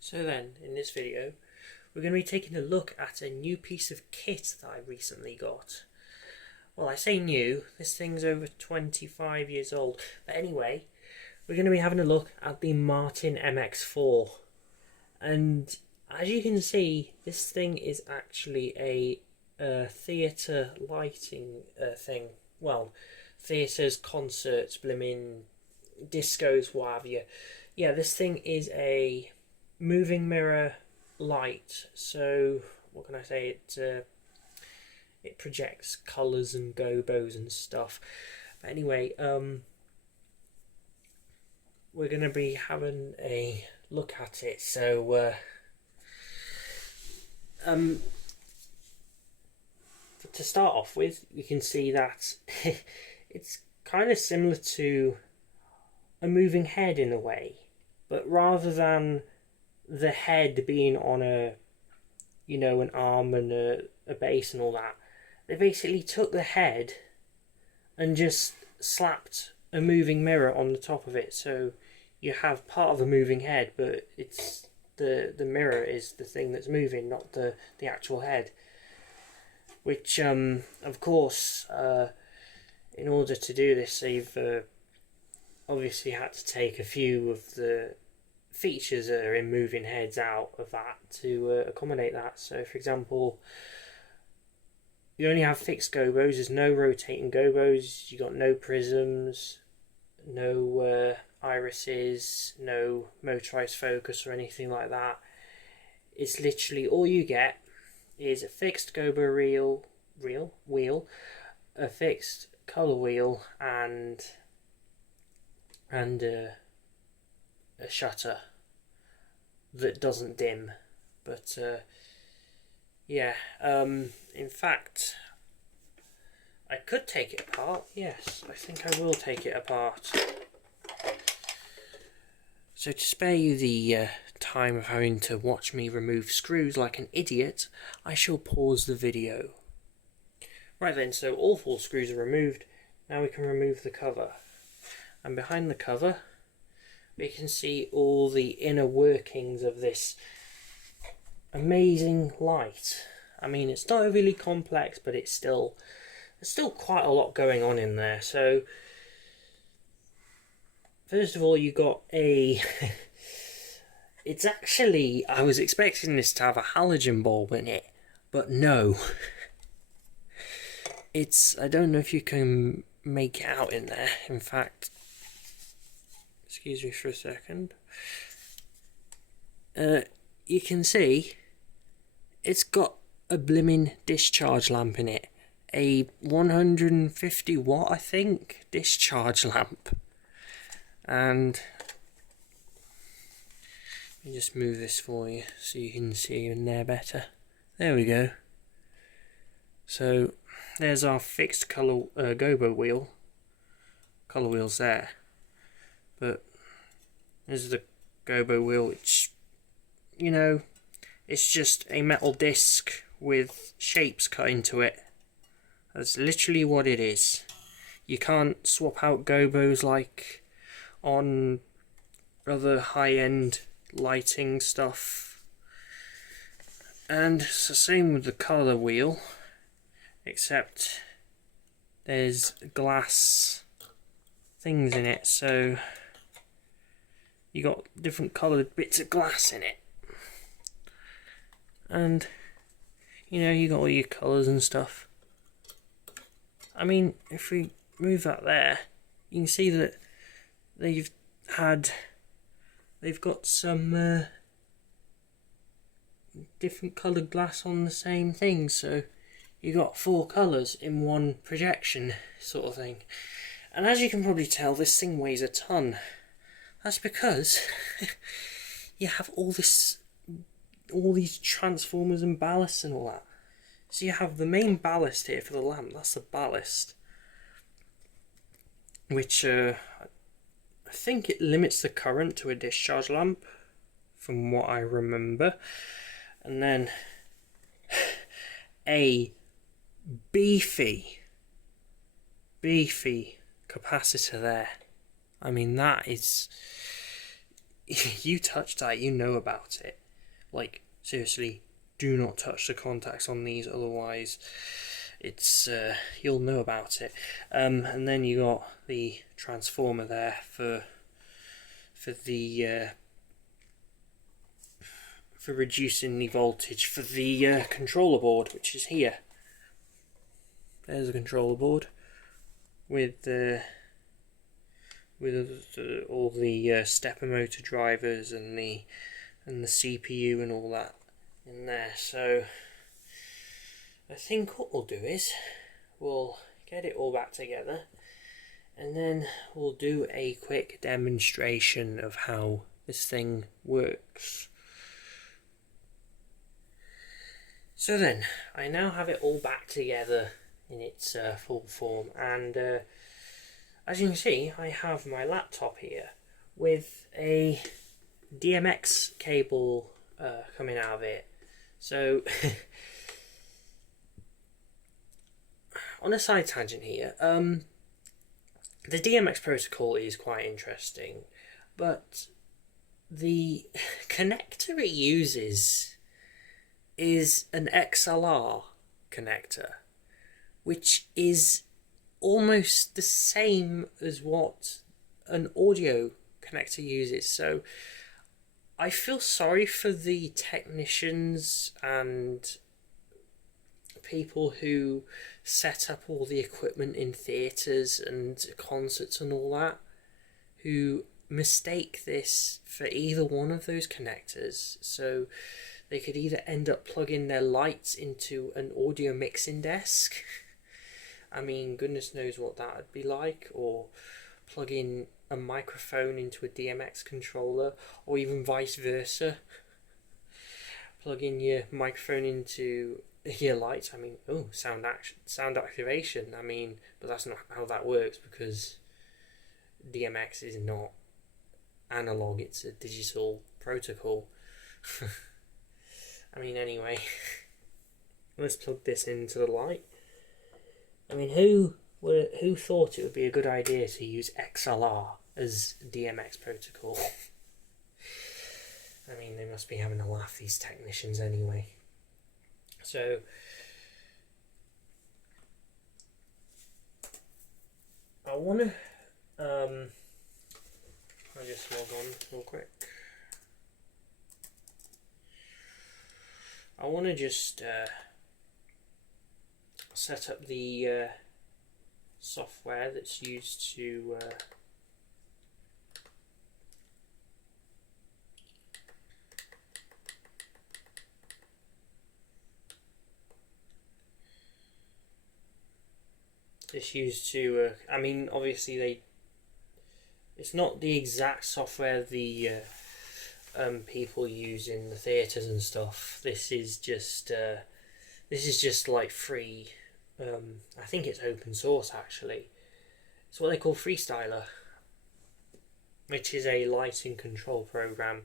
So then, in this video, we're going to be taking a look at a new piece of kit that I recently got. Well, I say new, this thing's over 25 years old. But anyway, we're going to be having a look at the Martin MX-4. And as you can see, this thing is actually a theatre lighting thing. Well, theatres, concerts, blimmin' discos, what have you. Yeah, this thing is a moving mirror light. So what can I say? It projects colours and gobos and stuff. But anyway, we're going to be having a look at it. So to start off with, you can see that it's kind of similar to a moving head in a way, but rather than the head being on an arm and a base and all that, they basically took the head and just slapped a moving mirror on the top of it. So you have part of a moving head, but it's the mirror is the thing that's moving, not the actual head. Which, of course, in order to do this, they've obviously had to take a few of the features that are in moving heads out of that to accommodate that. So, for example, you only have fixed gobos. There's no rotating gobos. You got no prisms, no irises, no motorized focus or anything like that. It's literally all you get is a fixed gobo wheel, a fixed color wheel, and a shutter that doesn't dim. But in fact, I could take it apart. Yes, I think I will take it apart. So to spare you the time of having to watch me remove screws like an idiot, I shall pause the video. Right then, so all 4 screws are removed. Now we can remove the cover. And behind the cover, we can see all the inner workings of this amazing light. I mean, it's not overly complex, but there's still quite a lot going on in there. So first of all, you got a it's actually, I was expecting this to have a halogen bulb in it, but no. I don't know if you can make it out in there. In fact, excuse me for a second. You can see it's got a blimmin' discharge lamp in it. A 150 watt, I think, discharge lamp. And let me just move this for you so you can see in there better. There we go. So there's our fixed color gobo wheel. Color wheel's there. But there's the gobo wheel, which, it's just a metal disc with shapes cut into it. That's literally what it is. You can't swap out gobos like on other high-end lighting stuff. And it's the same with the colour wheel, except there's glass things in it, so you got different coloured bits of glass in it. And you got all your colours and stuff. I mean, if we move that there, you can see that they've got some different coloured glass on the same thing, so you got 4 colours in one projection sort of thing. And as you can probably tell, this thing weighs a ton. That's because you have all these transformers and ballasts and all that. So you have the main ballast here for the lamp. That's the ballast, which I think it limits the current to a discharge lamp, from what I remember. And then a beefy capacitor there. I mean, that is, you touch that, you know about it. Like, seriously, do not touch the contacts on these, otherwise it's you'll know about it. And then you got the transformer there for the for reducing the voltage for the controller board, which is here. There's a controller board with all the stepper motor drivers and the CPU and all that in there. So I think what we'll do is we'll get it all back together, and then we'll do a quick demonstration of how this thing works. So then, I now have it all back together in its full form, and as you can see, I have my laptop here with a DMX cable coming out of it. So, on a side tangent here, the DMX protocol is quite interesting, but the connector it uses is an XLR connector, which is almost the same as what an audio connector uses. So I feel sorry for the technicians and people who set up all the equipment in theatres and concerts and all that, who mistake this for either one of those connectors. So they could either end up plugging their lights into an audio mixing desk. I mean, goodness knows what that would be like, or plugging a microphone into a DMX controller, or even vice versa. Plugging your microphone into your lights. I mean, sound activation. I mean, but that's not how that works, because DMX is not analog, it's a digital protocol. I mean, anyway, let's plug this into the light. I mean, who thought it would be a good idea to use XLR as DMX protocol? I mean, they must be having a laugh, these technicians, anyway. So, I want to, I'll just log on real quick. I want to just set up the software that's used to I mean, obviously it's not the exact software the people use in the theatres and stuff. This is just like free. I think it's open source, actually. It's what they call Freestyler, which is a lighting control program.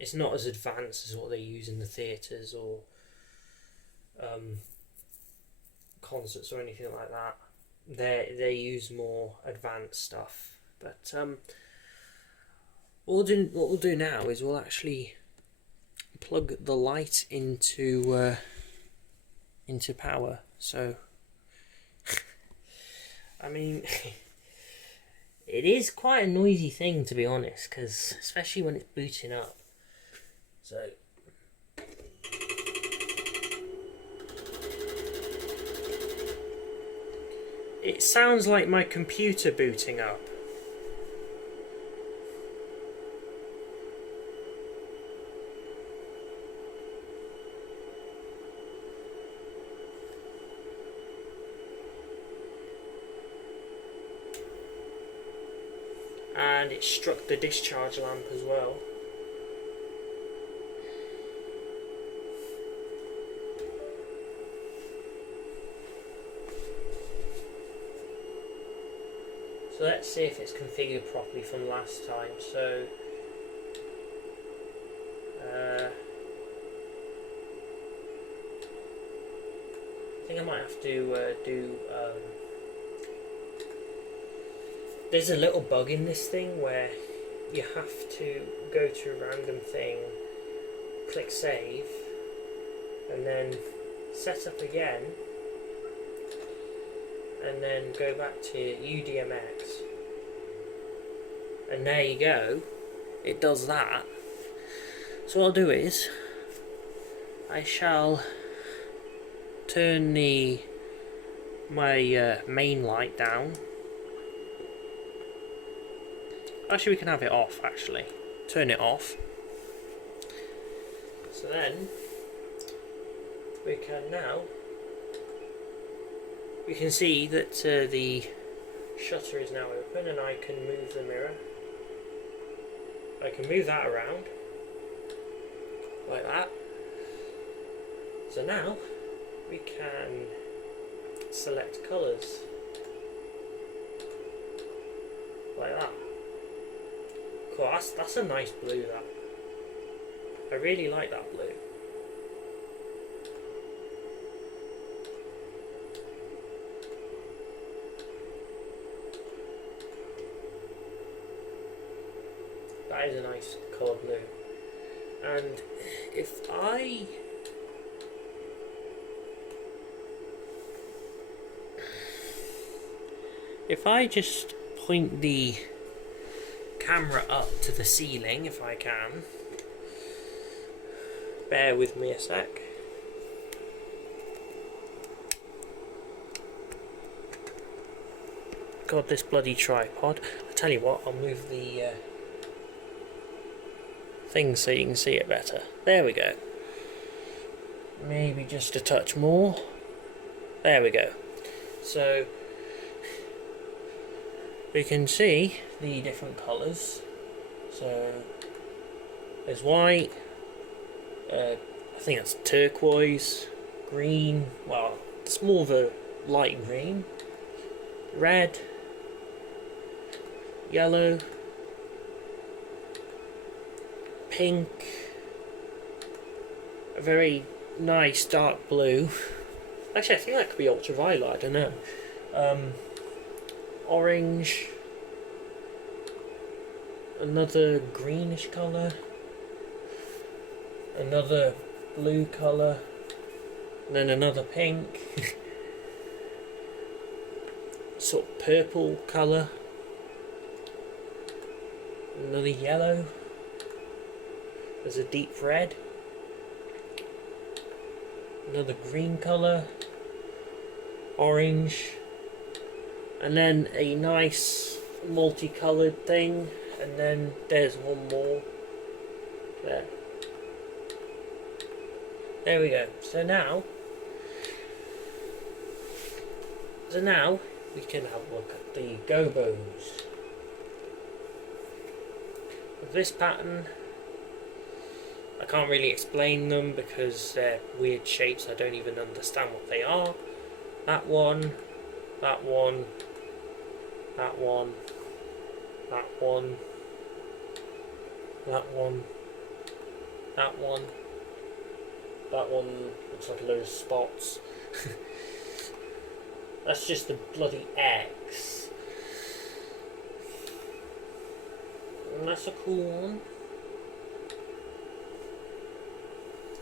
It's not as advanced as what they use in the theatres or concerts or anything like that. They use more advanced stuff. But what we'll do now is we'll actually plug the light into power. So, I mean, it is quite a noisy thing, to be honest, because especially when it's booting up. So, it sounds like my computer booting up. And it struck the discharge lamp as well. So let's see if it's configured properly from last time. So I think I might have to do there's a little bug in this thing where you have to go to a random thing, click save, and then set up again, and then go back to UDMX, and there you go, it does that. So what I'll do is I shall turn my main light down. Actually, we can have it off, actually. Turn it off. So then we can see that the shutter is now open, and I can move the mirror. I can move that around like that. So now we can select colours like that. Cool, that's a nice blue, that. I really like that blue. That is a nice colour blue. And if I just point the camera up to the ceiling, if I can, bear with me a sec. God, this bloody tripod. I tell you what, I'll move the thing so you can see it better. There we go. Maybe just a touch more. There we go. So we can see the different colours. So there's white, I think that's turquoise, green, well, it's more of a light green, red, yellow, pink, a very nice dark blue. Actually, I think that could be ultraviolet, I don't know. Orange, another greenish colour, another blue colour, and then another pink, sort of purple colour, another yellow, there's a deep red, another green colour, orange, and then a nice multicoloured thing, and then there's one more there. There we go. So now we can have a look at the gobos. With this pattern, I can't really explain them because they're weird shapes. I don't even understand what they are. That one, that one, that one, that one, that one, that one, that one looks like a load of spots. That's just the bloody X. And that's a cool one.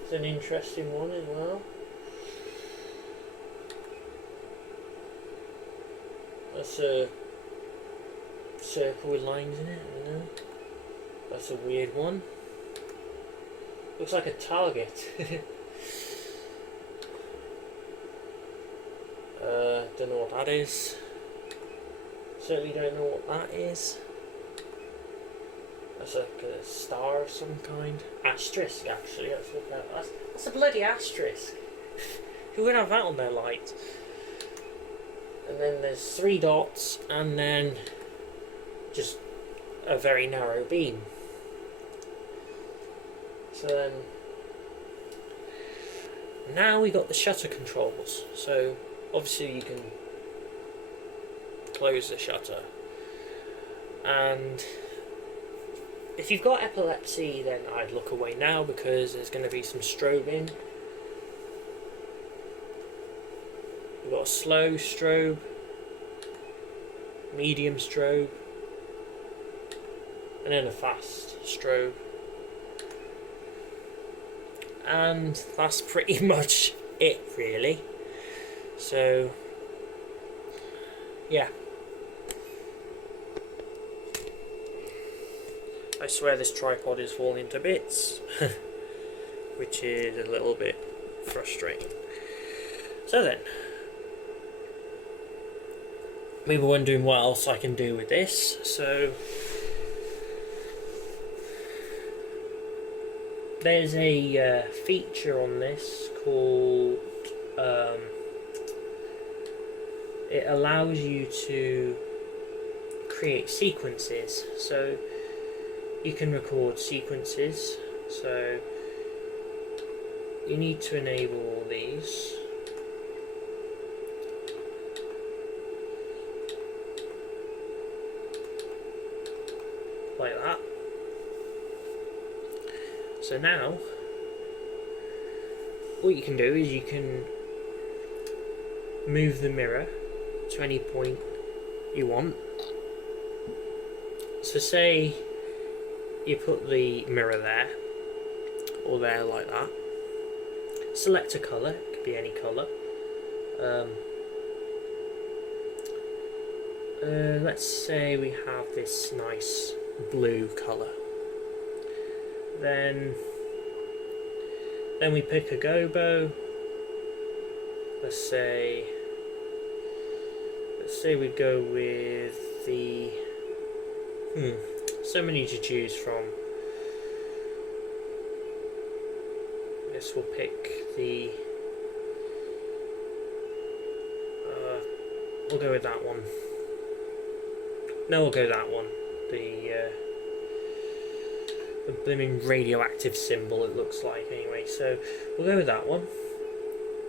It's an interesting one as well. That's a circle with lines in it, I don't know. That's a weird one. Looks like a target. Don't know what that is. Certainly don't know what that is. That's like a star of some kind. Asterisk, actually. That's a bloody asterisk. Who would have that on their light? And then there's 3 dots, and then just a very narrow beam. So then, now we got the shutter controls. So obviously you can close the shutter, and if you've got epilepsy, then I'd look away now because there's going to be some strobing. We've got a slow strobe, medium strobe, and then a fast strobe. And that's pretty much it, really. So yeah, I swear this tripod is falling to bits, which is a little bit frustrating. So then, we were wondering what else I can do with this, so there's a feature on this called it allows you to create sequences, so you can record sequences. So you need to enable all these. Like that. So now what you can do is you can move the mirror to any point you want. So say you put the mirror there or there like that. Select a colour, it could be any colour. Let's say we have this nice blue colour. Then we pick a gobo. Let's say we go with the so many to choose from. I guess we'll pick the we'll go with that one. No, we'll go that one. The blooming radioactive symbol, it looks like, anyway. So we'll go with that one.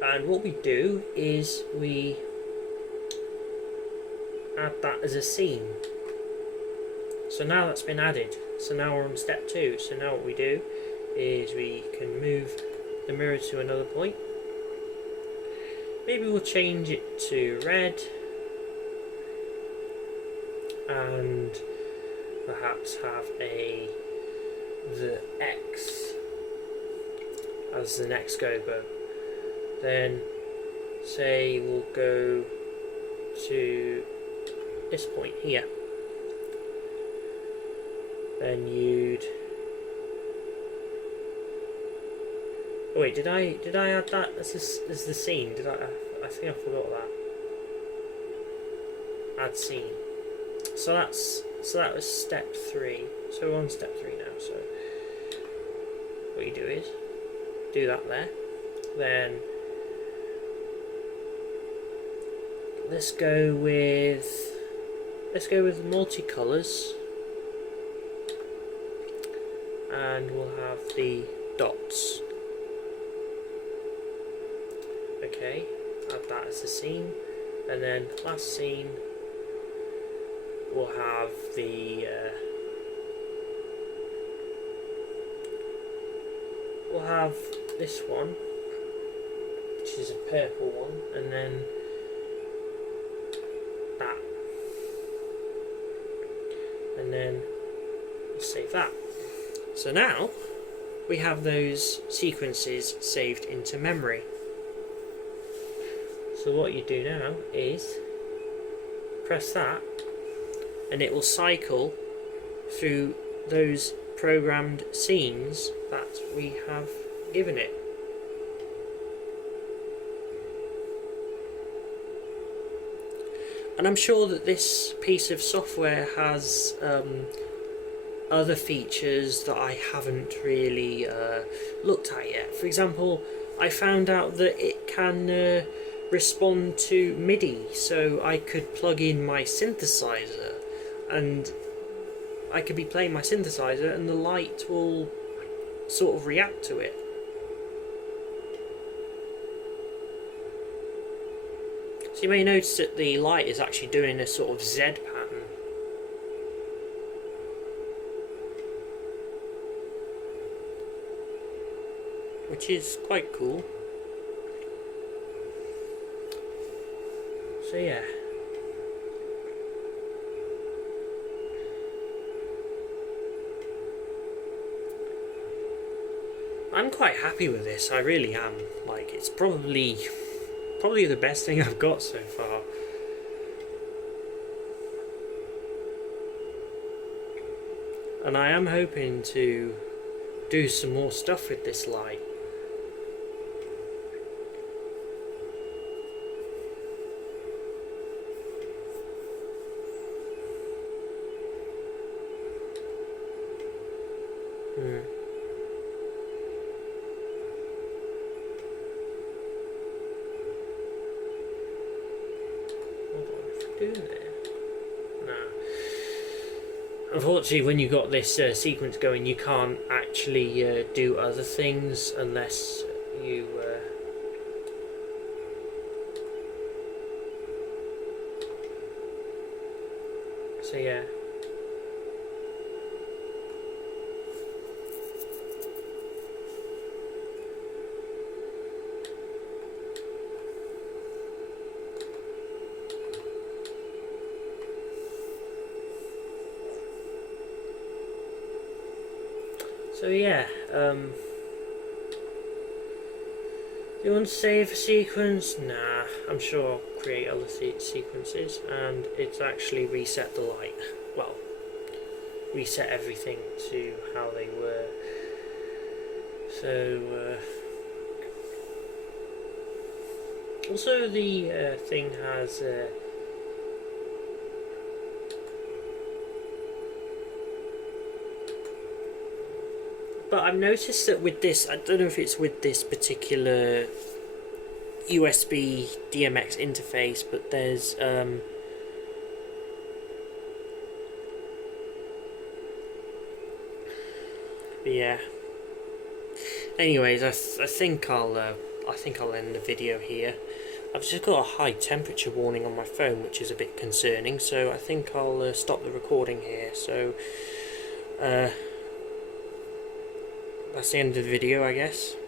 And what we do is we add that as a scene. So now that's been added. So now we're on step 2. So now what we do is we can move the mirror to another point. Maybe we'll change it to red. And perhaps have the X as the next gobo. Then say we'll go to this point here. Then you'd oh wait, did I add that as the scene? Did I think I forgot that. Add scene. So that was step 3. So we're on step 3 now. So what you do is do that there. Then let's go with multicolours, and we'll have the dots. Okay, add that as the scene, and then last scene we'll have the we'll have this one, which is a purple one, and then that, and then we'll save that. So now we have those sequences saved into memory. So what you do now is press that, and it will cycle through those programmed scenes that we have given it. And I'm sure that this piece of software has other features that I haven't really looked at yet. For example, I found out that it can respond to MIDI, so I could plug in my synthesizer and I could be playing my synthesizer and the light will sort of react to it. So you may notice that the light is actually doing a sort of Z pattern. Which is quite cool. So yeah. I'm quite happy with this. I really am. Like, it's probably the best thing I've got so far. And I am hoping to do some more stuff with this light. What do I do there? Nah. Unfortunately, when you got this sequence going, you can't actually do other things unless you. So yeah. So yeah, do you want to save a sequence? Nah, I'm sure I'll create other sequences, and it's actually reset the light. Well, reset everything to how they were. So, also the thing has but I've noticed that with this, I don't know if it's with this particular USB DMX interface, but there's yeah. Anyways, I think I'll end the video here. I've just got a high temperature warning on my phone, which is a bit concerning. So I think I'll stop the recording here. So that's the end of the video, I guess.